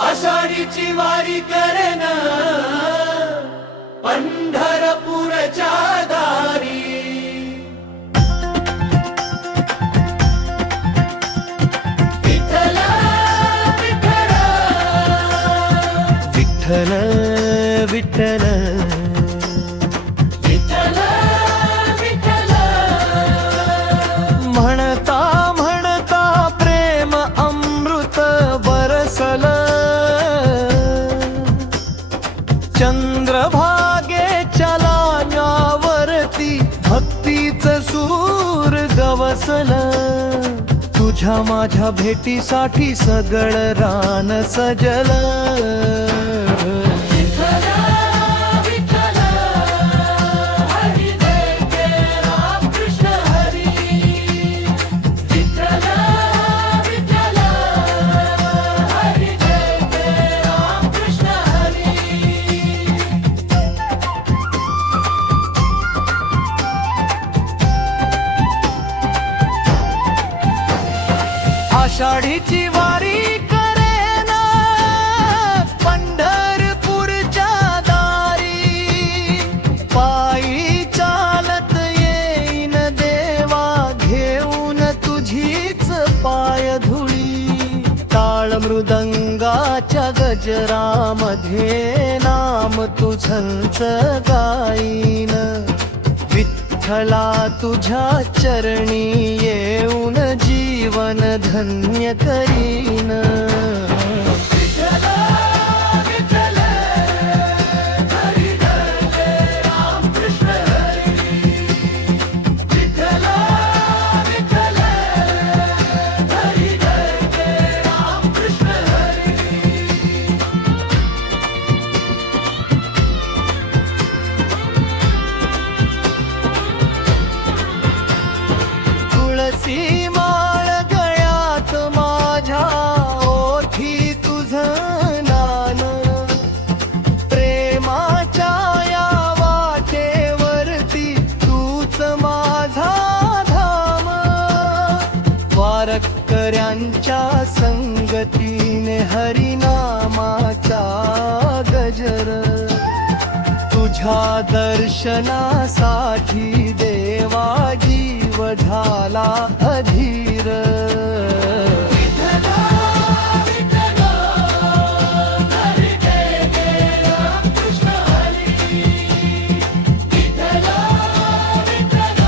आषाढीची वारी करेन पंढरपूरच्या दारी। विठ्ठल विठ्ठल विठ्ठल विठ्ठल विठ्ठल विठ्ठल म्हणता म्हणता प्रेम अमृत बरसल। चंद्रभागेच्या लाण्यावरती भक्तीच सूर गवसल। तुझ्या माझ्या भेटीसाठी सगळं रान सजल। विठ्ठल विठ्ठल हरी जय जय राम कृष्ण हरी। विठ्ठल विठ्ठल हरी जय जय राम कृष्ण हरी। आषाढीची वारी करेन पंढरपूरच्या दारी। पायी चालत येईन देवा घेऊन तुझीच पायधुळी। टाळ मृदंगाच्या गजरामध्ये नाम तुझंच गाईन। विठ्ठला तुझ्या चरणी येऊन जीवन धन्य करीन। विठ्ठल विठ्ठल हरी जय जय राम कृष्ण हरी। विठ्ठल विठ्ठल हरी जय जय राम कृष्ण हरी। तुळसी माळ गळ्यात माझ्या ओठी तुझं नान। प्रेमाच्या या वाटेवरती तूच माझा धाम। वारकऱ्यांच्या संगतीने हरिनामाचा गजर। तुझ्या दर्शनासाठी देवा जीव झाला अधीर। विठ्ठल विठ्ठल हरी जय जय राम कृष्ण हरी। विठ्ठल विठ्ठल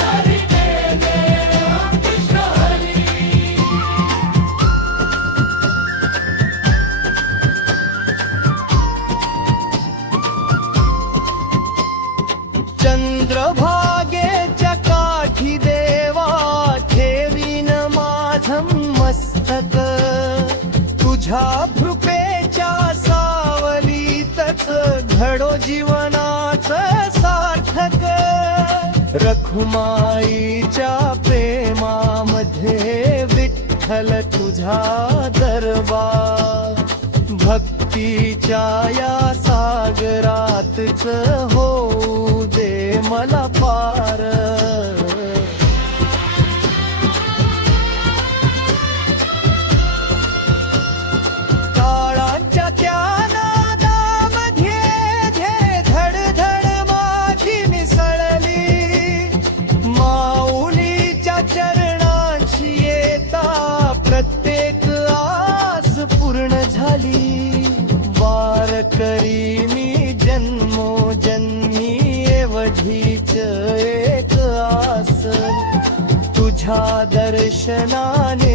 हरी जय जय राम कृष्ण हरी। चंद्रभागेच्या काठी देवा ठेवीन माझं मस्तक। तुझ्या कृपेच्या सावलीतच घडो जीवनाचं सार्थक। रखुमाईच्या प्रेमामध्ये विठ्ठल तुझा दरबार। भक्तीच्या या सागरातच होऊ दे मला पार। काळाच्या त्या नादामध्ये धे धडधड माझी मिसळली। माऊलीच्या चरणांशी येता प्रत्येक आस पूर्ण झाली। वारकरी मी जन्मोजन्मी एवढीच एक आस। तुझ्या दर्शनाने